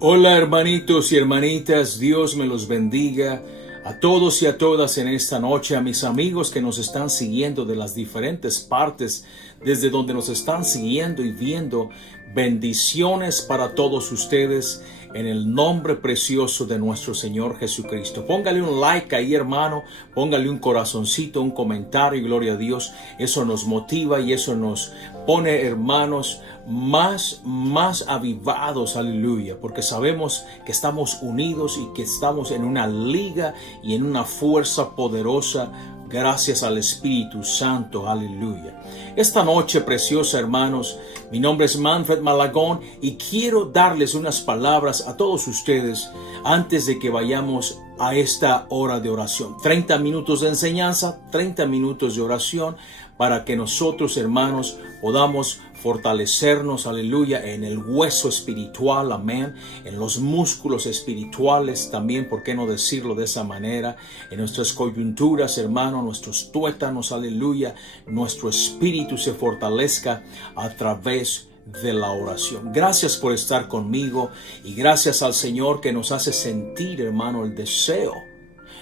Hola hermanitos y hermanitas, Dios me los bendiga a todos y a todas en esta noche, a mis amigos que nos están siguiendo de las diferentes partes, desde donde nos están siguiendo y viendo. Bendiciones para todos ustedes en el nombre precioso de nuestro Señor Jesucristo. Póngale un like ahí, hermano, póngale un corazoncito, un comentario, gloria a Dios. Eso nos motiva y eso nos pone, hermanos, más avivados, aleluya, porque sabemos que estamos unidos y que estamos en una liga y en una fuerza poderosa gracias al Espíritu Santo, aleluya. Esta noche preciosa, hermanos, mi nombre es Manfred Malagón y quiero darles unas palabras a todos ustedes antes de que vayamos a esta hora de oración. 30 minutos de enseñanza, 30 minutos de oración para que nosotros, hermanos, podamos fortalecernos, aleluya, en el hueso espiritual, amén, en los músculos espirituales también, ¿por qué no decirlo de esa manera? En nuestras coyunturas, hermano, nuestros tuétanos, aleluya, nuestro espíritu se fortalezca a través de la oración. Gracias por estar conmigo y gracias al Señor que nos hace sentir, hermano, el deseo.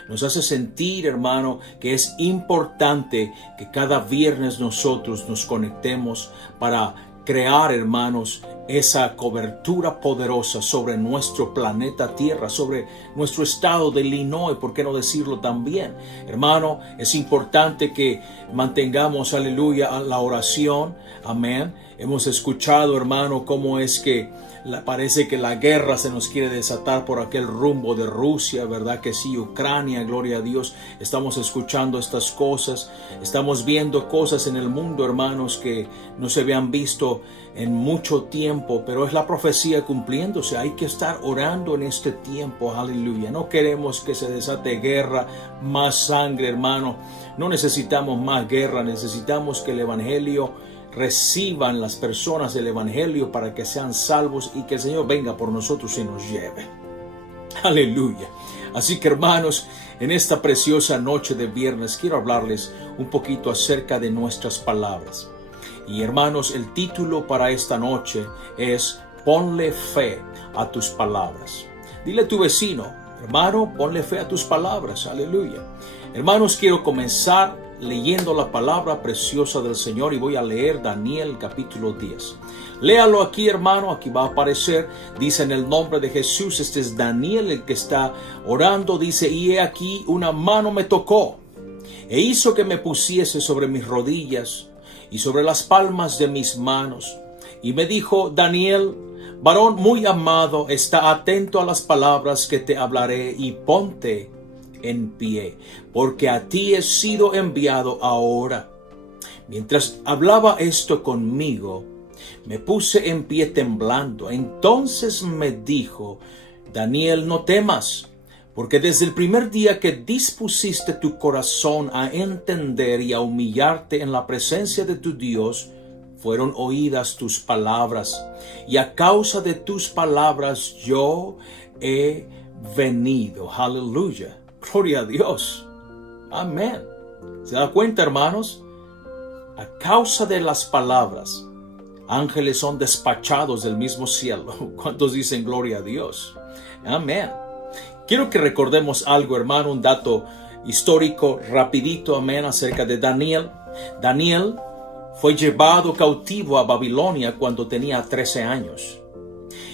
Nos hace sentir, hermano, que es importante que cada viernes nosotros nos conectemos para crear, hermanos, esa cobertura poderosa sobre nuestro planeta Tierra, sobre nuestro estado de Illinois, ¿por qué no decirlo también? Hermano, es importante que mantengamos, aleluya, la oración, amén. Hemos escuchado, hermano, cómo es que parece que la guerra se nos quiere desatar por aquel rumbo de Rusia, ¿verdad que sí? Ucrania, gloria a Dios. Estamos escuchando estas cosas, estamos viendo cosas en el mundo, hermanos, que no se habían visto en mucho tiempo, pero es la profecía cumpliéndose. Hay que estar orando en este tiempo, aleluya. No queremos que se desate guerra, más sangre, hermano. No necesitamos más guerra, necesitamos que el evangelio reciban las personas el evangelio para que sean salvos y que el Señor venga por nosotros y nos lleve. Aleluya. Así que, hermanos, en esta preciosa noche de viernes quiero hablarles un poquito acerca de nuestras palabras. Y, hermanos, el título para esta noche es Ponle fe a tus palabras. Dile a tu vecino, hermano, ponle fe a tus palabras. Aleluya. Hermanos, quiero comenzar leyendo la palabra preciosa del Señor y voy a leer Daniel capítulo 10. Léalo aquí, hermano, aquí va a aparecer, dice en el nombre de Jesús, este es Daniel el que está orando, dice, y he aquí una mano me tocó e hizo que me pusiese sobre mis rodillas y sobre las palmas de mis manos y me dijo, Daniel, varón muy amado, está atento a las palabras que te hablaré y ponte en pie, porque a ti he sido enviado ahora. Mientras hablaba esto conmigo, me puse en pie temblando. Entonces me dijo, Daniel, no temas, porque desde el primer día que dispusiste tu corazón a entender y a humillarte en la presencia de tu Dios, fueron oídas tus palabras, y a causa de tus palabras yo he venido. Aleluya. Gloria a Dios. Amén. ¿Se da cuenta, hermanos? A causa de las palabras, ángeles son despachados del mismo cielo. ¿Cuántos dicen gloria a Dios? Amén. Quiero que recordemos algo, hermano, un dato histórico rapidito, amén, acerca de Daniel. Daniel fue llevado cautivo a Babilonia cuando tenía 13 años.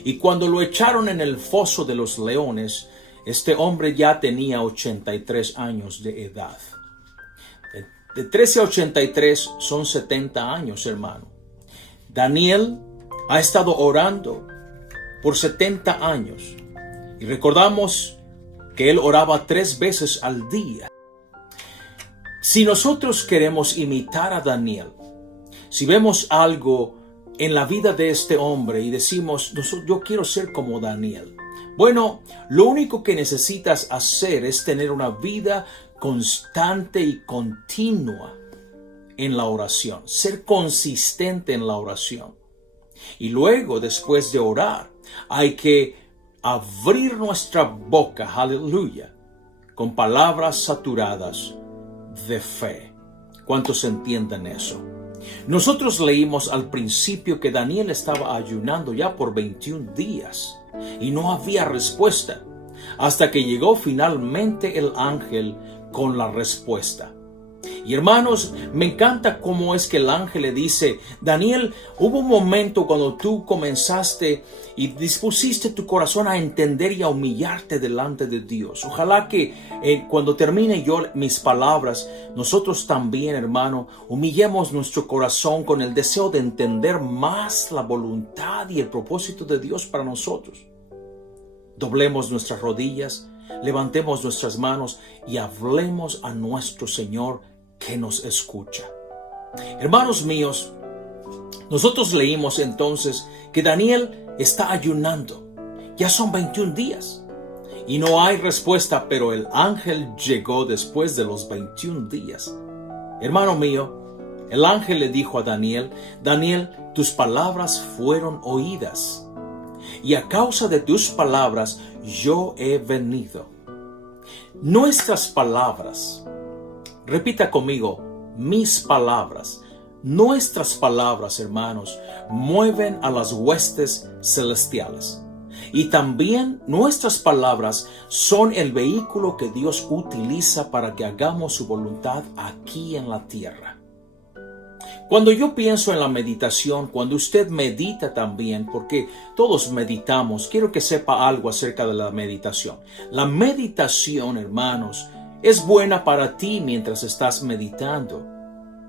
Y cuando lo echaron en el foso de los leones, este hombre ya tenía 83 años de edad. De 13 a 83 son 70 años, hermano. Daniel ha estado orando por 70 años. Y recordamos que él oraba 3 veces al día. Si nosotros queremos imitar a Daniel, si vemos algo en la vida de este hombre y decimos, yo quiero ser como Daniel. Bueno, lo único que necesitas hacer es tener una vida constante y continua en la oración, ser consistente en la oración. Y luego, después de orar, hay que abrir nuestra boca, aleluya, con palabras saturadas de fe. ¿Cuántos entienden eso? Nosotros leímos al principio que Daniel estaba ayunando ya por 21 días. y no había respuesta, hasta que llegó finalmente el ángel con la respuesta. Y hermanos, me encanta cómo es que el ángel le dice: Daniel, hubo un momento cuando tú comenzaste y dispusiste tu corazón a entender y a humillarte delante de Dios. Ojalá que cuando termine yo mis palabras, nosotros también, hermano, humillemos nuestro corazón con el deseo de entender más la voluntad y el propósito de Dios para nosotros. Doblemos nuestras rodillas, levantemos nuestras manos y hablemos a nuestro Señor que nos escucha. Hermanos míos, nosotros leímos entonces que Daniel está ayunando. Ya son 21 días y no hay respuesta, pero el ángel llegó después de los 21 días. Hermano mío, el ángel le dijo a Daniel: Daniel, tus palabras fueron oídas, y a causa de tus palabras yo he venido. Nuestras palabras, repita conmigo, mis palabras, nuestras palabras, hermanos, mueven a las huestes celestiales. Y también nuestras palabras son el vehículo que Dios utiliza para que hagamos su voluntad aquí en la tierra. Cuando yo pienso en la meditación, cuando usted medita también, porque todos meditamos, quiero que sepa algo acerca de la meditación. La meditación, hermanos, es buena para ti mientras estás meditando.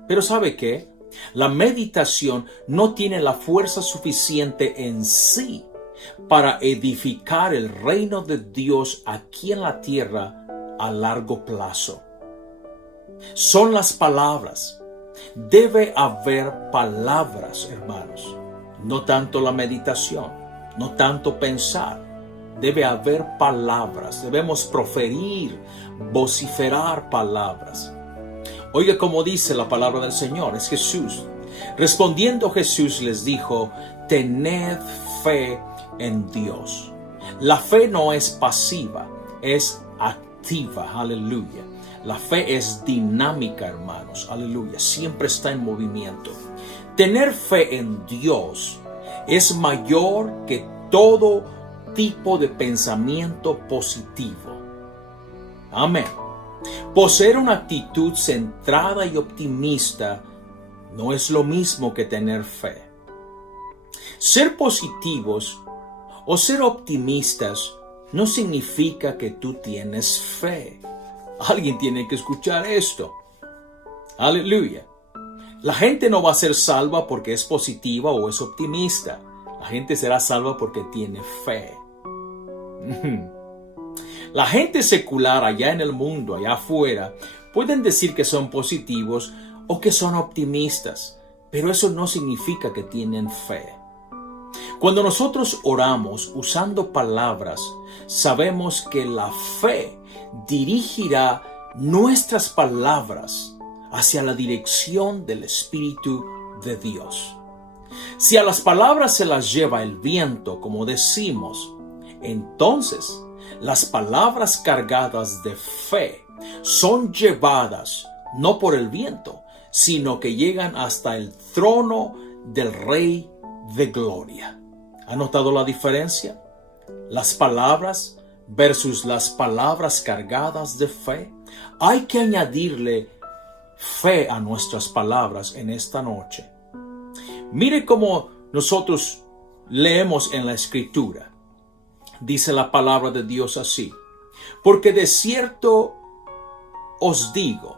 Pero ¿sabe qué? La meditación no tiene la fuerza suficiente en sí para edificar el reino de Dios aquí en la tierra a largo plazo. Son las palabras. Debe haber palabras, hermanos. No tanto la meditación, no tanto pensar. Debe haber palabras. Debemos proferir, vociferar palabras. Oiga cómo dice la palabra del Señor, es Jesús. Respondiendo Jesús les dijo: tened fe en Dios. La fe no es pasiva, es activa. Aleluya. La fe es dinámica, hermanos. Aleluya. Siempre está en movimiento. Tener fe en Dios es mayor que todo tipo de pensamiento positivo. Amén. Poseer una actitud centrada y optimista no es lo mismo que tener fe. Ser positivos o ser optimistas no significa que tú tienes fe. Alguien tiene que escuchar esto. Aleluya. La gente no va a ser salva porque es positiva o es optimista. La gente será salva porque tiene fe. La gente secular allá en el mundo, allá afuera, pueden decir que son positivos o que son optimistas, pero eso no significa que tienen fe. Cuando nosotros oramos usando palabras, sabemos que la fe dirigirá nuestras palabras hacia la dirección del Espíritu de Dios. Si a las palabras se las lleva el viento, como decimos, entonces las palabras cargadas de fe son llevadas no por el viento, sino que llegan hasta el trono del Rey de Gloria. ¿Ha notado la diferencia? Las palabras versus las palabras cargadas de fe. Hay que añadirle fe a nuestras palabras en esta noche. Mire cómo nosotros leemos en la Escritura. Dice la palabra de Dios así: porque de cierto os digo,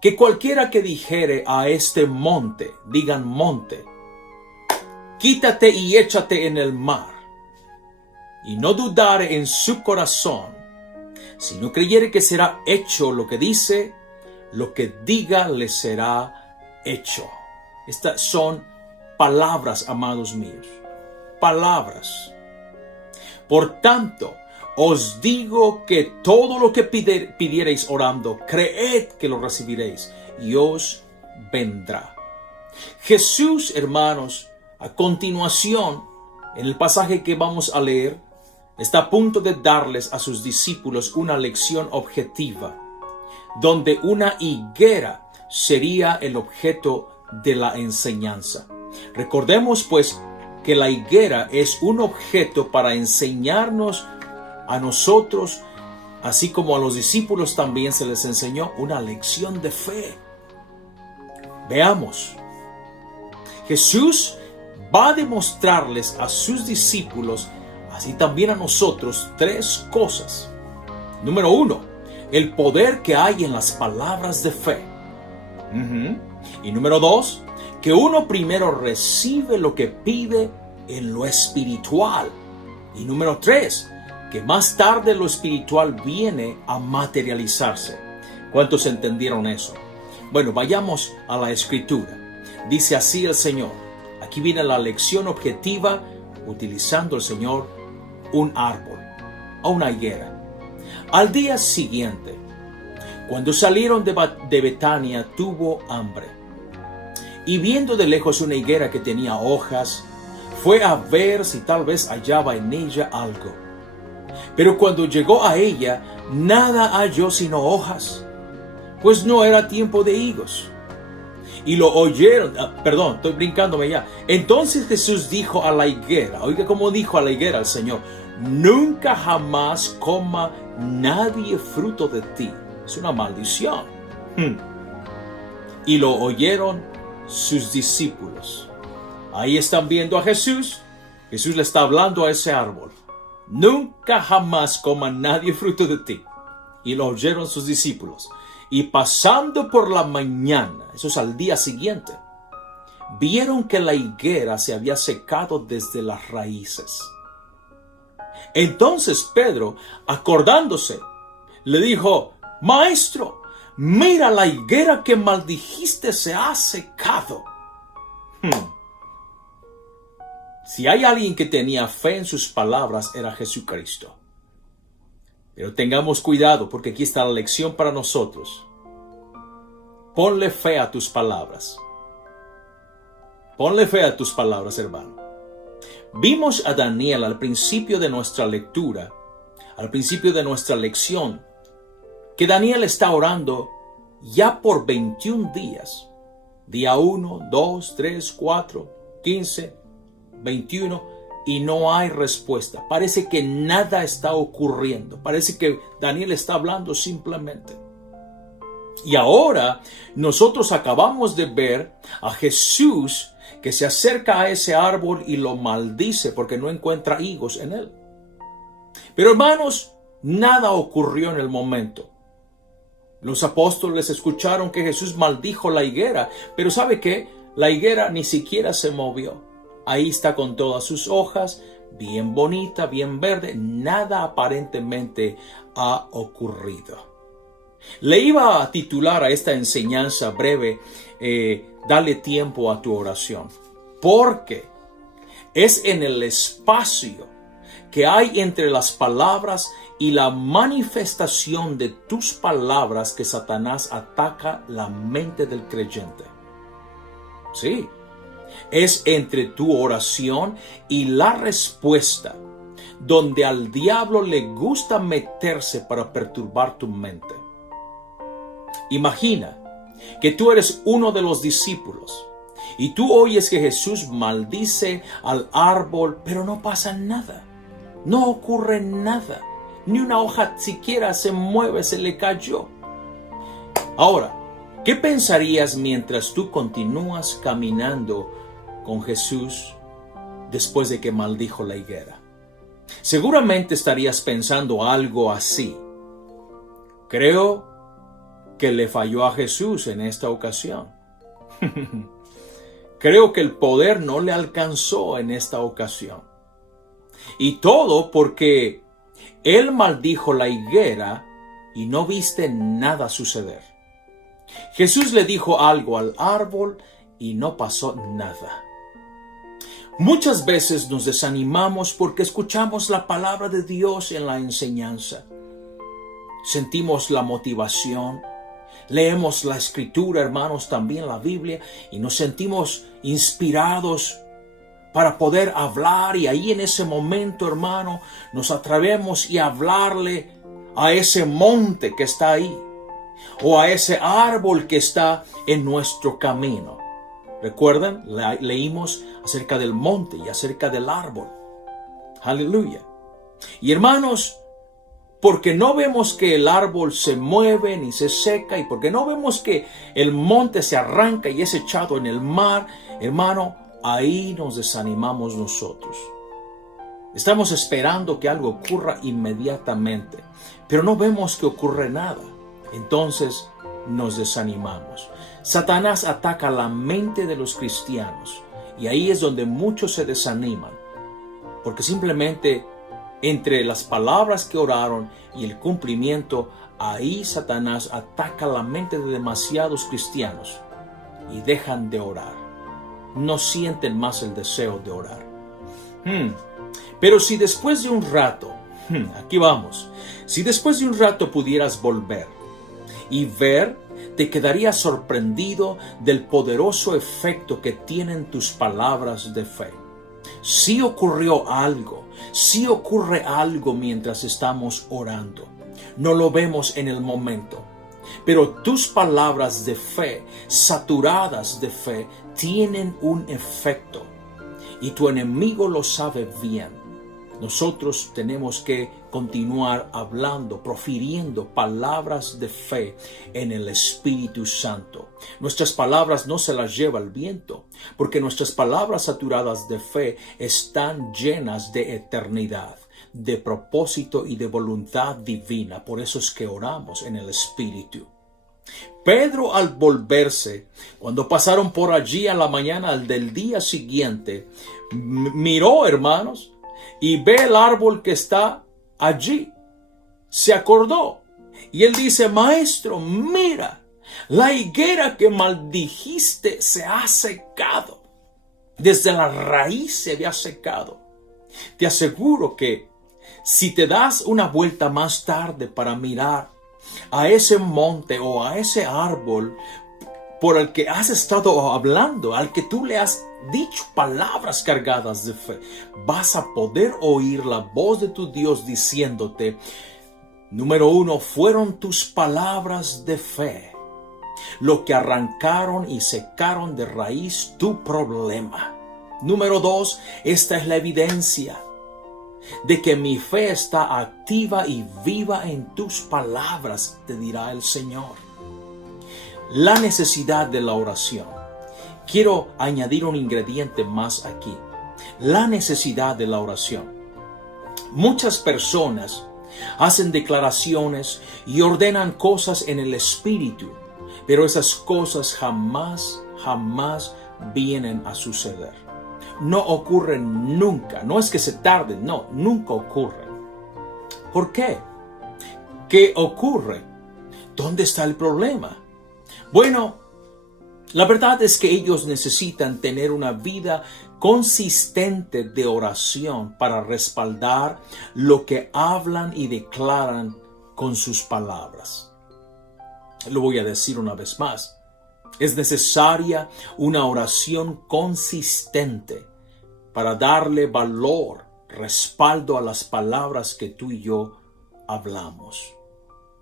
que cualquiera que dijere a este monte, digan monte, quítate y échate en el mar, y no dudare en su corazón, sino creyere que será hecho lo que dice, lo que diga le será hecho. Estas son palabras, amados míos, palabras. Por tanto, os digo que todo lo que pidiereis orando, creed que lo recibiréis y os vendrá. Jesús, hermanos, a continuación, en el pasaje que vamos a leer, está a punto de darles a sus discípulos una lección objetiva, donde una higuera sería el objeto de la enseñanza. Recordemos pues que la higuera es un objeto para enseñarnos a nosotros, así como a los discípulos también se les enseñó una lección de fe. Veamos. Jesús va a demostrarles a sus discípulos, así también a nosotros, tres cosas. Número 1, el poder que hay en las palabras de fe. Y número 2, que uno primero recibe lo que pide en lo espiritual. Y número 3, que más tarde lo espiritual viene a materializarse. ¿Cuántos entendieron eso? Bueno, vayamos a la escritura. Dice así el Señor. Aquí viene la lección objetiva utilizando el Señor un árbol o una higuera. Al día siguiente, cuando salieron de Betania, tuvo hambre. Y viendo de lejos una higuera que tenía hojas, fue a ver si tal vez hallaba en ella algo. Pero cuando llegó a ella, nada halló sino hojas, pues no era tiempo de higos. Y lo oyeron, estoy brincándome ya. Entonces Jesús dijo a la higuera, oiga cómo dijo a la higuera el Señor: nunca jamás coma nadie fruto de ti. Es una maldición. Y lo oyeron sus discípulos. Ahí están viendo a Jesús. Jesús le está hablando a ese árbol. Nunca jamás coma nadie fruto de ti. Y lo oyeron sus discípulos. Y pasando por la mañana, eso es al día siguiente, vieron que la higuera se había secado desde las raíces. Entonces Pedro, acordándose, le dijo: Maestro, mira, la higuera que maldijiste se ha secado. Si hay alguien que tenía fe en sus palabras, era Jesucristo. Pero tengamos cuidado, porque aquí está la lección para nosotros. Ponle fe a tus palabras. Ponle fe a tus palabras, hermano. Vimos a Daniel al principio de nuestra lectura, al principio de nuestra lección, que Daniel está orando ya por 21 días. Día 1, 2, 3, 4, 15, 21... y no hay respuesta. Parece que nada está ocurriendo. Parece que Daniel está hablando simplemente. Y ahora nosotros acabamos de ver a Jesús que se acerca a ese árbol y lo maldice porque no encuentra higos en él. Pero hermanos, nada ocurrió en el momento. Los apóstoles escucharon que Jesús maldijo la higuera, pero ¿sabe qué? La higuera ni siquiera se movió. Ahí está con todas sus hojas, bien bonita, bien verde. Nada aparentemente ha ocurrido. Le iba a titular a esta enseñanza breve, dale tiempo a tu oración. Porque es en el espacio que hay entre las palabras y la manifestación de tus palabras que Satanás ataca la mente del creyente. Sí. Es entre tu oración y la respuesta donde al diablo le gusta meterse para perturbar tu mente. Imagina que tú eres uno de los discípulos y tú oyes que Jesús maldice al árbol, pero no pasa nada. No ocurre nada. Ni una hoja siquiera se mueve, se le cayó. Ahora, ¿qué pensarías mientras tú continúas caminando con Jesús después de que maldijo la higuera? Seguramente estarías pensando algo así: creo que le falló a Jesús en esta ocasión. Creo que el poder no le alcanzó en esta ocasión. Y todo porque él maldijo la higuera y no viste nada suceder. Jesús le dijo algo al árbol y no pasó nada. Muchas veces nos desanimamos porque escuchamos la palabra de Dios en la enseñanza. Sentimos la motivación, leemos la Escritura, hermanos, también la Biblia, y nos sentimos inspirados para poder hablar, y ahí en ese momento, hermano, nos atrevemos y hablarle a ese monte que está ahí, o a ese árbol que está en nuestro camino. ¿Recuerdan? Leímos acerca del monte y acerca del árbol. Aleluya. Y hermanos, porque no vemos que el árbol se mueve ni se seca, y porque no vemos que el monte se arranca y es echado en el mar, hermano, ahí nos desanimamos nosotros. Estamos esperando que algo ocurra inmediatamente, pero no vemos que ocurre nada. Entonces nos desanimamos. Satanás ataca la mente de los cristianos, y ahí es donde muchos se desaniman, porque simplemente entre las palabras que oraron y el cumplimiento, ahí Satanás ataca la mente de demasiados cristianos y dejan de orar. No sienten más el deseo de orar. Pero si después de un rato, aquí vamos, si después de un rato pudieras volver y ver, te quedarías sorprendido del poderoso efecto que tienen tus palabras de fe. Sí ocurrió algo, sí ocurre algo mientras estamos orando. No lo vemos en el momento, pero tus palabras de fe, saturadas de fe, tienen un efecto, y tu enemigo lo sabe bien. Nosotros tenemos que continuar hablando, profiriendo palabras de fe en el Espíritu Santo. Nuestras palabras no se las lleva el viento, porque nuestras palabras saturadas de fe están llenas de eternidad, de propósito y de voluntad divina. Por eso es que oramos en el Espíritu. Pedro, al volverse, cuando pasaron por allí a la mañana del día siguiente, miró, hermanos, y ve el árbol que está allí. Se acordó. Y él dice: Maestro, mira, la higuera que maldijiste se ha secado. Desde la raíz se había secado. Te aseguro que si te das una vuelta más tarde para mirar a ese monte o a ese árbol por el que has estado hablando, al que tú le has dicho palabras cargadas de fe, vas a poder oír la voz de tu Dios diciéndote: número 1, fueron tus palabras de fe lo que arrancaron y secaron de raíz tu problema. Número 2, esta es la evidencia de que mi fe está activa y viva en tus palabras, te dirá el Señor. La necesidad de la oración. Quiero añadir un ingrediente más aquí. La necesidad de la oración. Muchas personas hacen declaraciones y ordenan cosas en el Espíritu, pero esas cosas jamás vienen a suceder. No ocurren nunca. No es que se tarden, no, nunca ocurren. ¿Por qué? ¿Qué ocurre? ¿Dónde está el problema? Bueno, la verdad es que ellos necesitan tener una vida consistente de oración para respaldar lo que hablan y declaran con sus palabras. Lo voy a decir una vez más. Es necesaria una oración consistente para darle valor, respaldo a las palabras que tú y yo hablamos.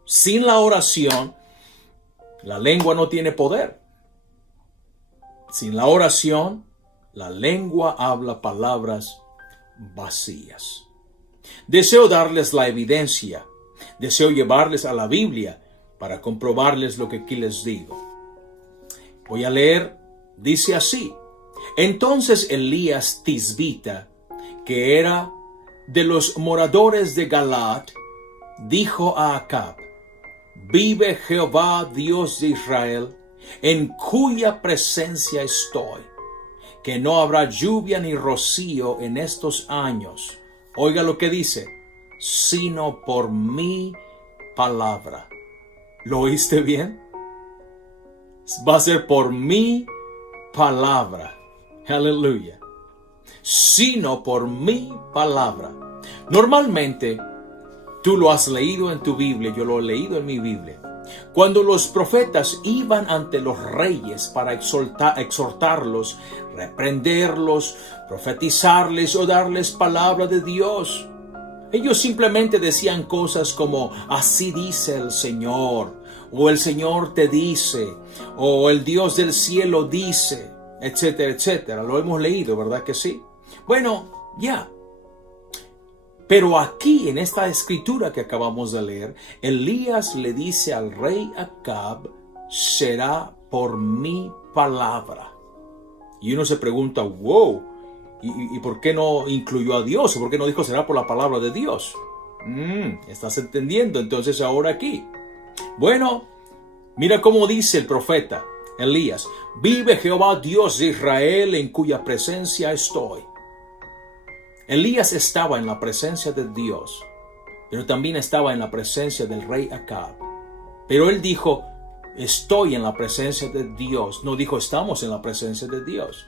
Sin la oración, la lengua no tiene poder. Sin la oración, la lengua habla palabras vacías. Deseo darles la evidencia. Deseo llevarles a la Biblia para comprobarles lo que aquí les digo. Voy a leer, dice así: Entonces Elías Tisbita, que era de los moradores de Galaad, dijo a Acab: Vive Jehová, Dios de Israel, en cuya presencia estoy, que no habrá lluvia ni rocío en estos años. Oiga lo que dice: sino por mi palabra. ¿Lo oíste bien? Va a ser por mi palabra. Aleluya. Sino por mi palabra. Normalmente, tú lo has leído en tu Biblia, yo lo he leído en mi Biblia. Cuando los profetas iban ante los reyes para exhortarlos, reprenderlos, profetizarles o darles palabra de Dios, ellos simplemente decían cosas como: así dice el Señor, o el Señor te dice, o el Dios del cielo dice. etcétera, etcétera. Lo hemos leído, ¿verdad que sí? Bueno, ya. Pero aquí, en esta escritura que acabamos de leer, Elías le dice al rey Acab, será por mi palabra. Y uno se pregunta, wow, ¿y por qué no incluyó a Dios? ¿Por qué no dijo será por la palabra de Dios? ¿Estás entendiendo entonces ahora aquí? Bueno, mira cómo dice el profeta Elías, vive Jehová Dios de Israel en cuya presencia estoy. Elías estaba en la presencia de Dios, pero también estaba en la presencia del rey Acab. Pero él dijo, estoy en la presencia de Dios. No dijo, estamos en la presencia de Dios.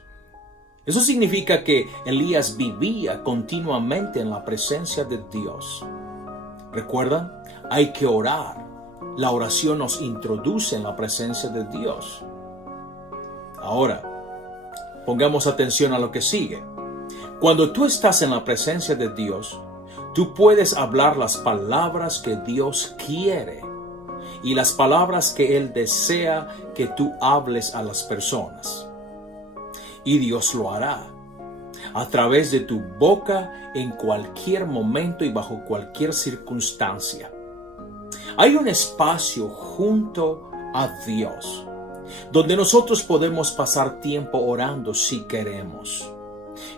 Eso significa que Elías vivía continuamente en la presencia de Dios. ¿Recuerdan? Hay que orar. La oración nos introduce en la presencia de Dios. Ahora, pongamos atención a lo que sigue. Cuando tú estás en la presencia de Dios, tú puedes hablar las palabras que Dios quiere y las palabras que Él desea que tú hables a las personas. Y Dios lo hará a través de tu boca en cualquier momento y bajo cualquier circunstancia. Hay un espacio junto a Dios donde nosotros podemos pasar tiempo orando si queremos.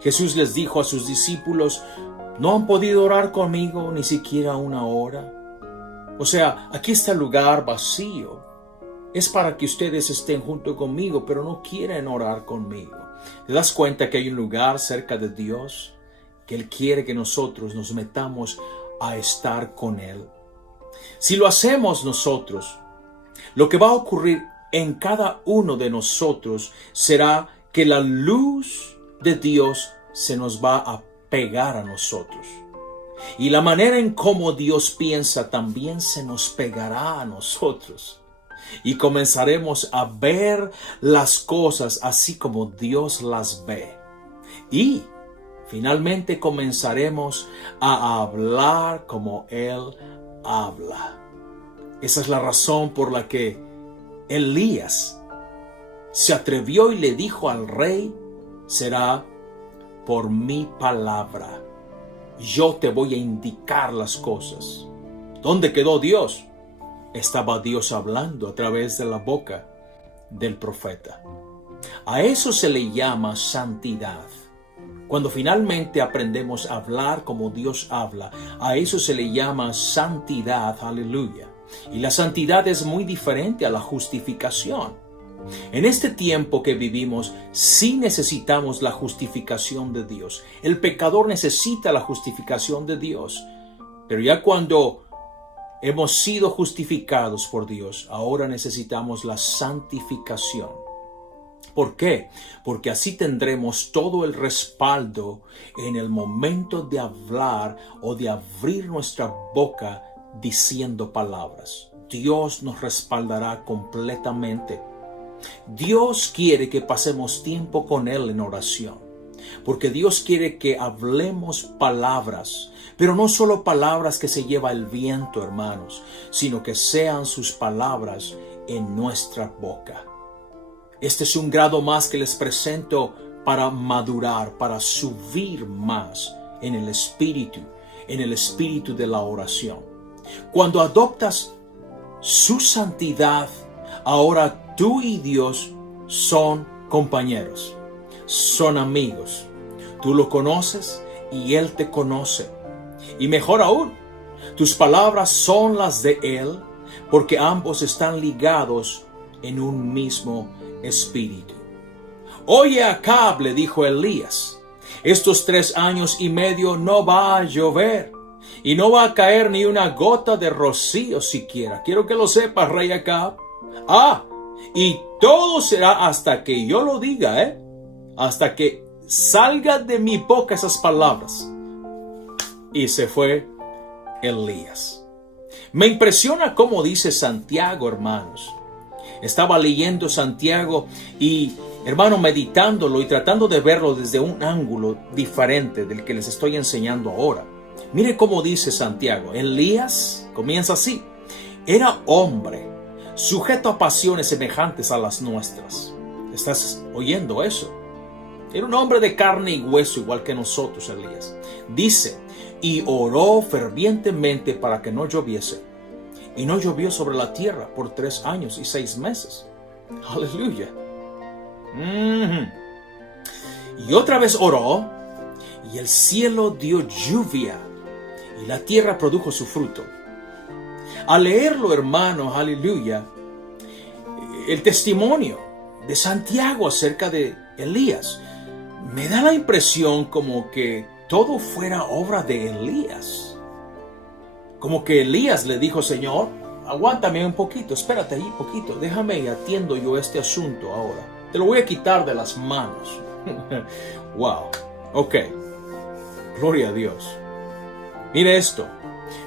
Jesús les dijo a sus discípulos, ¿no han podido orar conmigo ni siquiera una hora? O sea, aquí está el lugar vacío. Es para que ustedes estén junto conmigo, pero no quieren orar conmigo. ¿Te das cuenta que hay un lugar cerca de Dios? Que Él quiere que nosotros nos metamos a estar con Él. Si lo hacemos nosotros, lo que va a ocurrir en cada uno de nosotros será que la luz de Dios se nos va a pegar a nosotros. Y la manera en cómo Dios piensa también se nos pegará a nosotros. Y comenzaremos a ver las cosas así como Dios las ve. Y finalmente comenzaremos a hablar como Él habla. Esa es la razón por la que Elías se atrevió y le dijo al rey, será por mi palabra. Yo te voy a indicar las cosas. ¿Dónde quedó Dios? Estaba Dios hablando a través de la boca del profeta. A eso se le llama santidad. Cuando finalmente aprendemos a hablar como Dios habla, a eso se le llama santidad. Aleluya. Y la santidad es muy diferente a la justificación. En este tiempo que vivimos, sí necesitamos la justificación de Dios. El pecador necesita la justificación de Dios. Pero ya cuando hemos sido justificados por Dios, ahora necesitamos la santificación. ¿Por qué? Porque así tendremos todo el respaldo en el momento de hablar o de abrir nuestra boca diciendo palabras. Dios nos respaldará completamente. Dios quiere que pasemos tiempo con Él en oración, porque Dios quiere que hablemos palabras, pero no solo palabras que se lleva el viento, hermanos, sino que sean sus palabras en nuestra boca. Este es un grado más que les presento para madurar, para subir más en el espíritu de la oración. Cuando adoptas su santidad, ahora tú y Dios son compañeros, son amigos. Tú lo conoces y Él te conoce. Y mejor aún, tus palabras son las de Él, porque ambos están ligados en un mismo espíritu. Oye, Acab, le dijo Elías, estos 3 años y medio no va a llover y no va a caer ni una gota de rocío siquiera. Quiero que lo sepas, rey Acab. Y todo será hasta que yo lo diga, hasta que salga de mi boca esas palabras. Y se fue Elías. Me impresiona cómo dice Santiago, hermanos. Estaba leyendo Santiago y, hermano, meditándolo y tratando de verlo desde un ángulo diferente del que les estoy enseñando ahora. Mire cómo dice Santiago. Elías comienza así. Era hombre, sujeto a pasiones semejantes a las nuestras. ¿Estás oyendo eso? Era un hombre de carne y hueso igual que nosotros, Elías. Dice, y oró fervientemente para que no lloviese. Y no llovió sobre la tierra por 3 años y 6 meses. Aleluya. Y otra vez oró, y el cielo dio lluvia, y la tierra produjo su fruto. Al leerlo, hermano, aleluya, el testimonio de Santiago acerca de Elías, me da la impresión como que todo fuera obra de Elías. Como que Elías le dijo, Señor, aguántame un poquito, espérate ahí un poquito, déjame y atiendo yo este asunto ahora. Te lo voy a quitar de las manos. Wow, ok, gloria a Dios. Mire esto,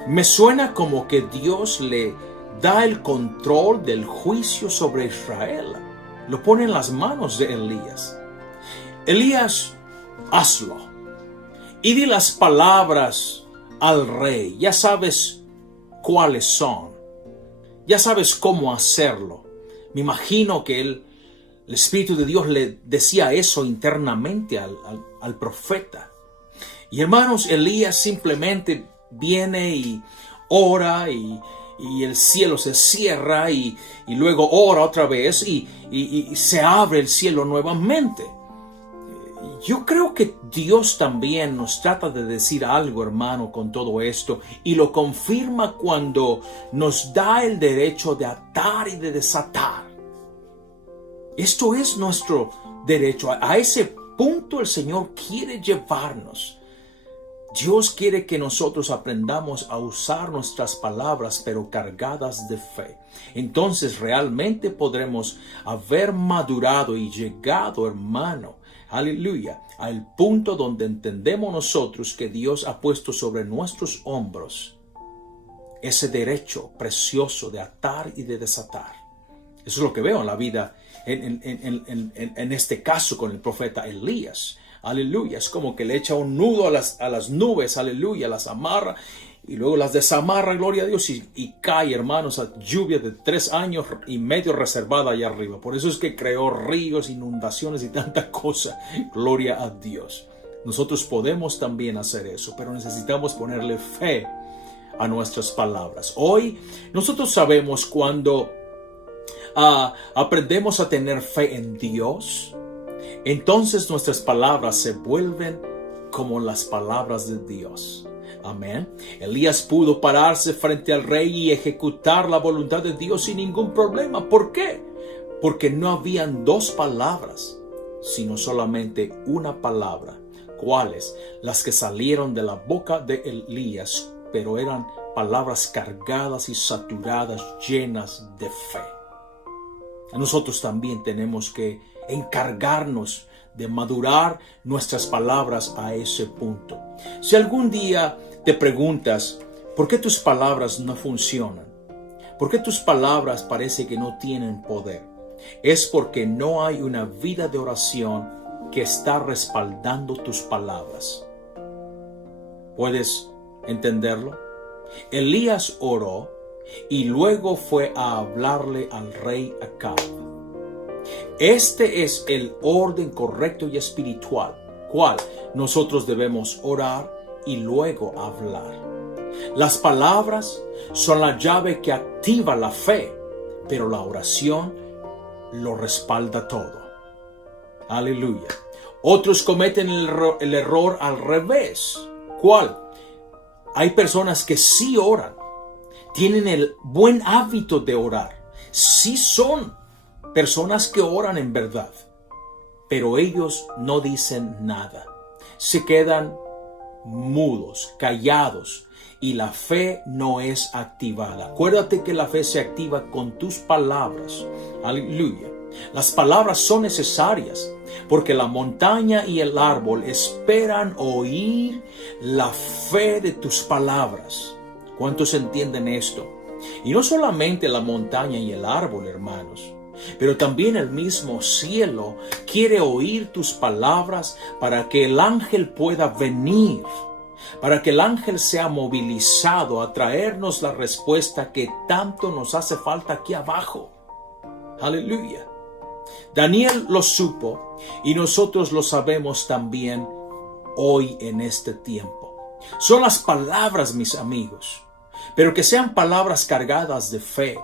me suena como que Dios le da el control del juicio sobre Israel. Lo pone en las manos de Elías. Elías, hazlo. Y di las palabras al rey. Ya sabes cuáles son. Ya sabes cómo hacerlo. Me imagino que el Espíritu de Dios le decía eso internamente al profeta. Y hermanos, Elías simplemente viene y ora y el cielo se cierra y luego ora otra vez y se abre el cielo nuevamente. Yo creo que Dios también nos trata de decir algo, hermano, con todo esto, y lo confirma cuando nos da el derecho de atar y de desatar. Esto es nuestro derecho. A ese punto el Señor quiere llevarnos. Dios quiere que nosotros aprendamos a usar nuestras palabras, pero cargadas de fe. Entonces realmente podremos haber madurado y llegado, hermano, aleluya, al punto donde entendemos nosotros que Dios ha puesto sobre nuestros hombros ese derecho precioso de atar y de desatar. Eso es lo que veo en la vida, en este caso con el profeta Elías. Aleluya, es como que le echa un nudo a las nubes, aleluya, las amarra y luego las desamarra, gloria a Dios, y cae, hermanos, a lluvia de 3 años y medio reservada allá arriba. Por eso es que creó ríos, inundaciones y tanta cosa, gloria a Dios. Nosotros podemos también hacer eso, pero necesitamos ponerle fe a nuestras palabras. Hoy nosotros sabemos cuando aprendemos a tener fe en Dios, entonces nuestras palabras se vuelven como las palabras de Dios. Amén. Elías pudo pararse frente al rey y ejecutar la voluntad de Dios sin ningún problema. ¿Por qué? Porque no habían 2 palabras, sino solamente una palabra. ¿Cuáles? Las que salieron de la boca de Elías, pero eran palabras cargadas y saturadas, llenas de fe. Nosotros también tenemos que encargarnos de madurar nuestras palabras a ese punto. Si algún día te preguntas, ¿por qué tus palabras no funcionan? ¿Por qué tus palabras parece que no tienen poder? Es porque no hay una vida de oración que está respaldando tus palabras. ¿Puedes entenderlo? Elías oró y luego fue a hablarle al rey Acab. Este es el orden correcto y espiritual, cual nosotros debemos orar y luego hablar. Las palabras son la llave que activa la fe, pero la oración lo respalda todo. Aleluya. Otros cometen el error al revés. ¿Cuál? Hay personas que sí oran, tienen el buen hábito de orar, sí son personas que oran en verdad, pero ellos no dicen nada. Se quedan mudos, callados, y la fe no es activada. Acuérdate que la fe se activa con tus palabras. Aleluya. Las palabras son necesarias porque la montaña y el árbol esperan oír la fe de tus palabras. ¿Cuántos entienden esto? Y no solamente la montaña y el árbol, hermanos, pero también el mismo cielo quiere oír tus palabras para que el ángel pueda venir, para que el ángel sea movilizado a traernos la respuesta que tanto nos hace falta aquí abajo. Aleluya. Daniel lo supo y nosotros lo sabemos también hoy en este tiempo. Son las palabras, mis amigos, pero que sean palabras cargadas de fe.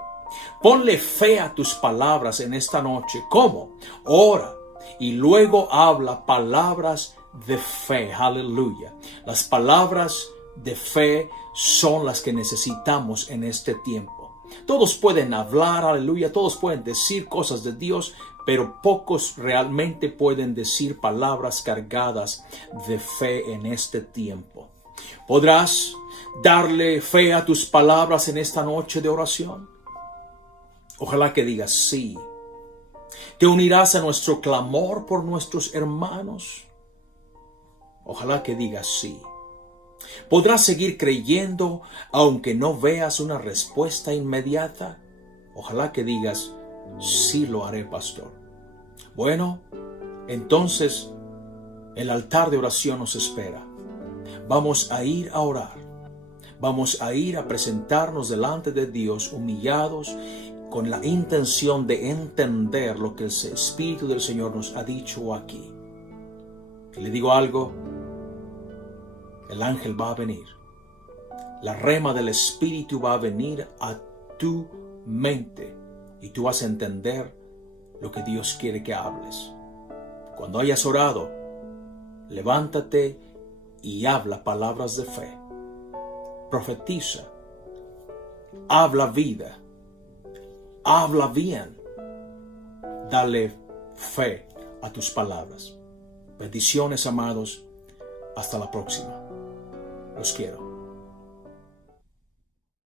Ponle fe a tus palabras en esta noche. ¿Cómo? Ora y luego habla palabras de fe. Aleluya. Las palabras de fe son las que necesitamos en este tiempo. Todos pueden hablar, aleluya, todos pueden decir cosas de Dios, pero pocos realmente pueden decir palabras cargadas de fe en este tiempo. ¿Podrás darle fe a tus palabras en esta noche de oración? Ojalá que digas sí. ¿Te unirás a nuestro clamor por nuestros hermanos? Ojalá que digas sí. ¿Podrás seguir creyendo aunque no veas una respuesta inmediata? Ojalá que digas, sí lo haré, pastor. Bueno, entonces el altar de oración nos espera. Vamos a ir a orar. Vamos a ir a presentarnos delante de Dios humillados con la intención de entender lo que el Espíritu del Señor nos ha dicho aquí. Le digo algo. El ángel va a venir. La rema del Espíritu va a venir a tu mente y tú vas a entender lo que Dios quiere que hables. Cuando hayas orado, levántate y habla palabras de fe. Profetiza. Habla vida. Habla bien. Dale fe a tus palabras. Bendiciones, amados. Hasta la próxima. Los quiero.